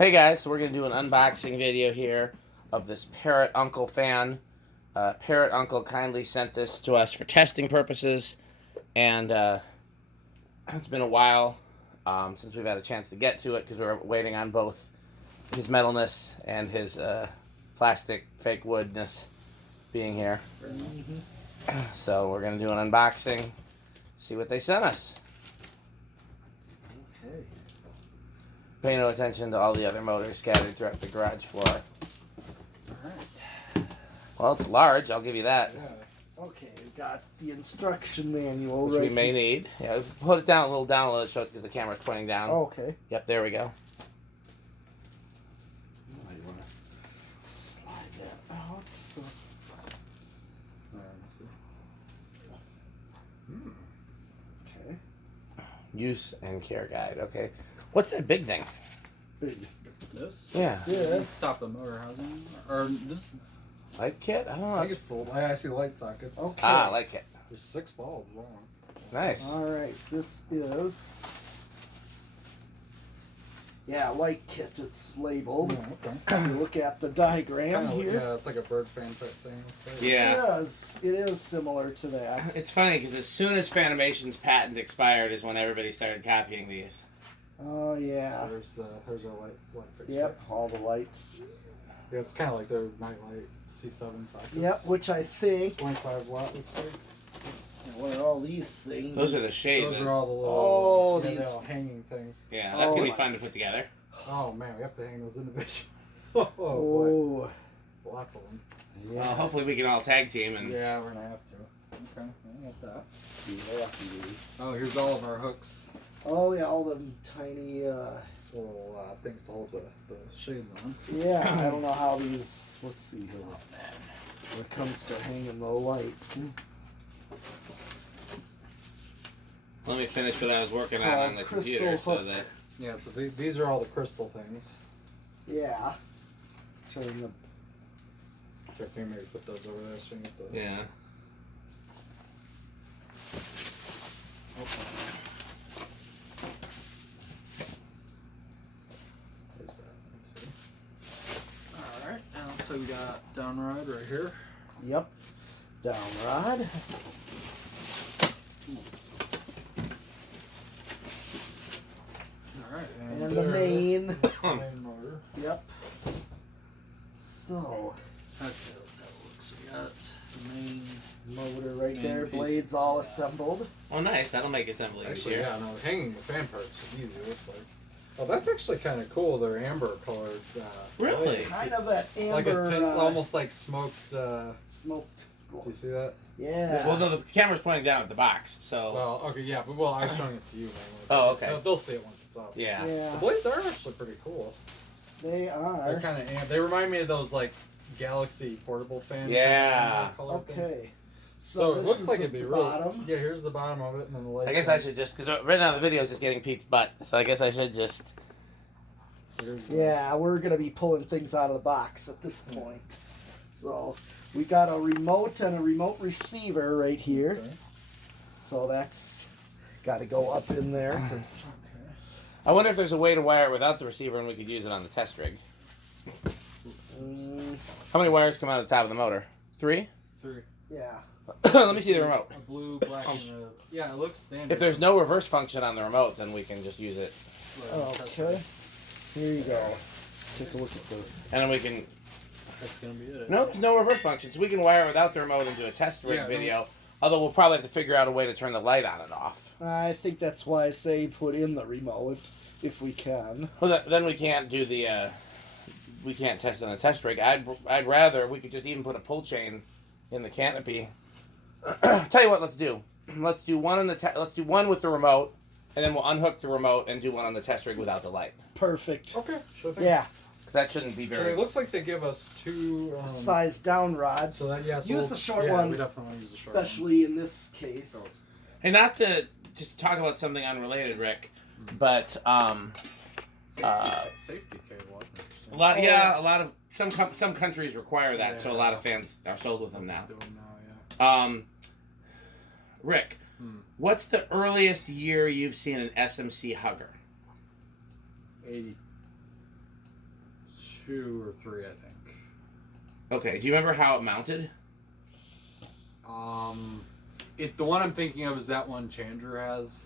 Hey guys, so we're going to do an unboxing video here of this Parrot Uncle fan. Parrot Uncle kindly sent this to us for testing purposes, and it's been a while since we've had a chance to get to it because we were waiting on both his metalness and his plastic fake woodness being here. So we're going to do an unboxing, see what they sent us. Okay. Pay no attention to all the other motors scattered throughout the garage floor. Alright. Well, it's large, I'll give you that. Yeah. Okay, we got the instruction manual Which right we may need. Yeah, put it down a little so because the camera's pointing down. Oh, okay. Yep, there we go. Oh, you want to slide that out. So. Let's see. Okay. Use and care guide. Okay. What's that big thing? Big. This? Yeah. Yes. Top of the motor housing. Or this. Light kit? I don't know. I think it's the. I see the light sockets. Okay. Ah, light kit. There's 6 bulbs long. Nice. Alright, this is. Yeah, light kit, it's labeled. Oh, okay. If you look at the diagram Kinda, here. yeah, it's like a bird fan type thing. So. Yeah. It is similar to that. It's funny because as soon as Fanimation's patent expired is when everybody started copying these. Oh, yeah. There's our light fixture. Yep, all the lights. Yeah, it's kind of like their nightlight C7 sockets. Yep, which I think. 25 watt looks like. What are all these things? Those are the shades. Those are all the little Oh, yeah, these- they're all hanging things. Yeah, that's Oh, going to be my- fun to put together. Oh man, we have to hang those individually. Oh boy, Oh, lots of them. yeah. Well, hopefully we can all tag team and... Yeah, we're gonna have to. Okay, I got that. Yeah. Oh, here's all of our hooks. Oh, yeah, all them tiny, Little things to hold the shades on. yeah, I don't know how these, let's see here. When it comes to hanging the light. Let me finish what I was working on the Crystal computer so hook. that... Yeah, so these are all the crystal things. Yeah. Showing the, Sure, can you maybe put those over there so you can get the... Yeah. There's that one too. Alright, and so we got down rod right here. yep, down rod. Alright, And the main. main motor. Yep. So, Okay, let's have a look. So we got the main... motor right Main there, piece. blades all assembled. Oh, nice. That'll make assembly Actually, easier. yeah, no, hanging the fan parts is easy, it looks like. Oh, that's actually kind of cool. They're amber colored. Really? blades. Kind of that amber, Like a tin, almost like smoked. Do smoked. you see that? Yeah. Well, the camera's pointing down at the box, so... Well, okay, yeah, but I was showing it to you mainly. Oh, okay. They'll see it once it's up. Yeah. Yeah, The blades are actually pretty cool. they They're are. kind of they remind me of those like Galaxy portable fan. Yeah. color things. Okay. So it this looks is like the it'd be really. bottom. Yeah, here's the bottom of it, and then the lights. I guess I should just... Because right now the video is just getting Pete's butt, so I guess I should just... Here's the- Yeah, we're gonna be pulling things out of the box at this point. So we got a remote and a remote receiver right here. Okay. So that's got to go up in there. 'cause- I wonder if there's a way to wire it without the receiver and we could use it on the test rig. How many wires come out of the top of the motor? 3? 3. yeah. Let me see the remote. A blue, black, and a... Yeah, it looks standard. If there's no reverse function on the remote, then we can just use it. Okay. Here you go. Take a look at the. And then we can... That's gonna be it. No, there's no reverse function, so we can wire it without the remote and do a test rig Yeah, video. Although we'll probably have to figure out a way to turn the light on and off. I think that's why I say put in the remote if we can. Well, then we can't do the... we can't test on a test rig. I'd rather we could just even put a pull chain in the canopy. Tell you what, let's do. Let's do one on the let's do one with the remote, and then we'll unhook the remote and do one on the test rig without the light. Perfect. Okay, sure thing. Yeah. 'Cause that shouldn't be So very. it looks like they give us 2 Size down rods. So that yeah. So Use the short yeah, one, we definitely want to use the short one. especially in this case. Oh. Hey, not to just talk about something unrelated, Rick, but Safety cable. That's interesting. a lot of some countries require that, so a lot of fans are sold with them now. Just doing now, yeah. Rick, what's the earliest year you've seen an SMC hugger? 80. 2 or 3, I think. Okay. Do you remember how it mounted? The one I'm thinking of is that one Chandra has,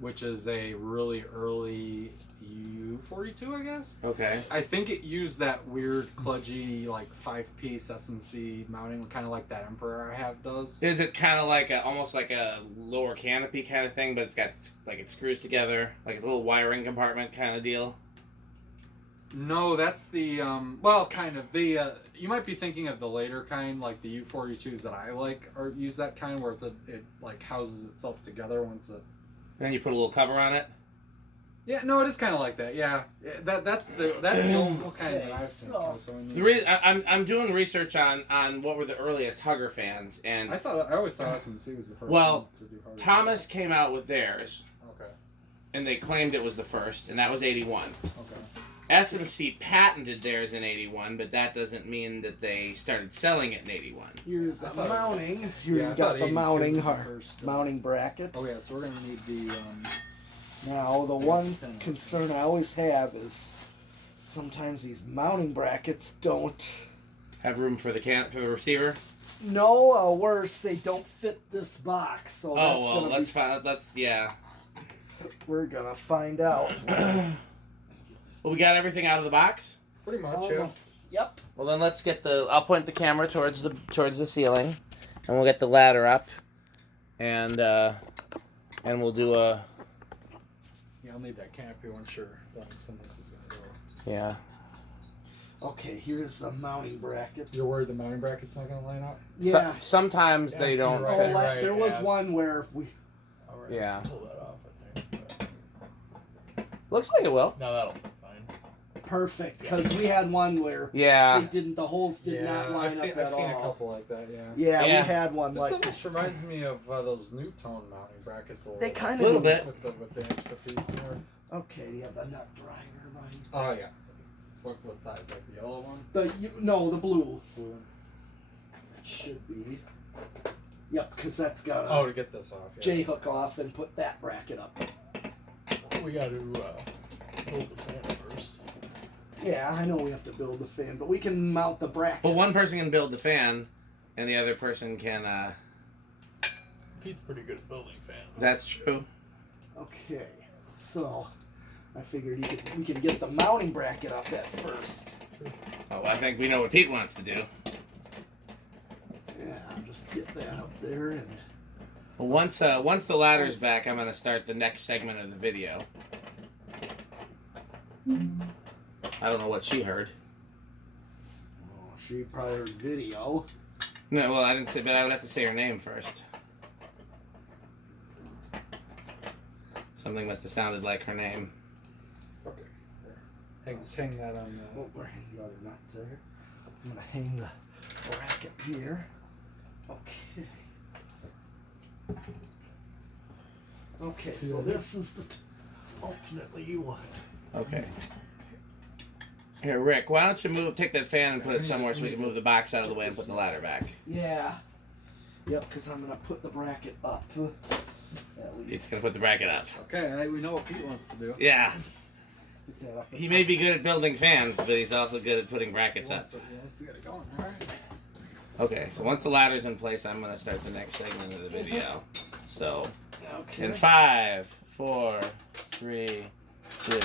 which is a really early U42, I guess. Okay. I think it used that weird kludgy like 5-piece SMC mounting, kind of like that Emperor I have does. Is it kind of like almost like a lower canopy kind of thing, but it's got like it screws together, like it's a little wiring compartment kind of deal? No, that's the well, kind of the you might be thinking of the later kind, like the U42s that I like, or use that kind where it like houses itself together once it. And then you put a little cover on it. Yeah, no, it is kind of like that. Yeah, that's the oldest kind that Okay, I've seen. I'm doing research on what were the earliest Hugger fans, and I always thought SMC was the first. Well, one to do hard Thomas came out with theirs, Okay. and they claimed it was the first, and that was 81. Okay. SMC patented theirs in 81, but that doesn't mean that they started selling it in 81. Here's the I thought it was- mounting. Here Yeah, I you thought got the 82 mounting was the first, mounting bracket. Oh yeah, so we're gonna need the. Now, the one concern I always have is sometimes these mounting brackets don't. Have room for the receiver. No, worse, they don't fit this box. So Oh well, let's find. Yeah. We're gonna find out. Well, we got everything out of the box. Pretty much, yeah. Yep. Well, then let's get the. I'll point the camera towards the ceiling, and we'll get the ladder up, and we'll do a. Yeah, I'll need that canopy once you're done. So this is gonna go. Yeah. Okay, here's the mounting bracket. You're worried the mounting bracket's not gonna line up? Yeah. Sometimes Yeah, they so don't. right, fit. right. There was yeah. one where we. All right, Yeah. pull that off, I think. But Looks like it will. no, that'll be fine. Perfect, because we had one where Yeah. they didn't. The holes did not line I've up at seen a all. couple like that. Yeah. Yeah, Yeah. we had one This like. almost reminds me of those new tone mounting brackets. They kind Little of. bit. with the extra piece there. Okay, do you have the nut driver, Mike? Oh yeah. What size? Like the yellow one? No, the blue. Blue one. It should be. Yep, because that's got a Oh, to get this off. Yeah. J hook off and put that bracket up. We got to build the fan first. Yeah, I know we have to build the fan, but we can mount the bracket. Well, one person can build the fan, and the other person can. Pete's pretty good at building fans. That's true. Okay, so I figured we can get the mounting bracket up at first. Oh, I think we know what Pete wants to do. Yeah, I'll just get that up there and. Well, once the ladder's back, I'm gonna start the next segment of the video. I don't know what she heard. Oh, she probably heard video. No, well, I didn't say, but I would have to say her name first. Something must have sounded like her name. Okay. Just hang that on the. Oh, we're hanging the other nut there. I'm gonna hang the bracket here. Okay. Okay, so this is the alternately you want. Okay. Here, Rick, why don't you take that fan and put it somewhere so we can move the box out of the way and put the ladder back. Yeah. Yep, because I'm gonna put the bracket up. At least. He's gonna put the bracket up. Okay, we know what Pete wants to do. Yeah. Get that up. He may be good at building fans, but he's also good at putting brackets He up. wants to get it going. All right. Okay, so once the ladder's in place, I'm gonna start the next segment of the video. So, Okay. in 5, 4, 3, 2.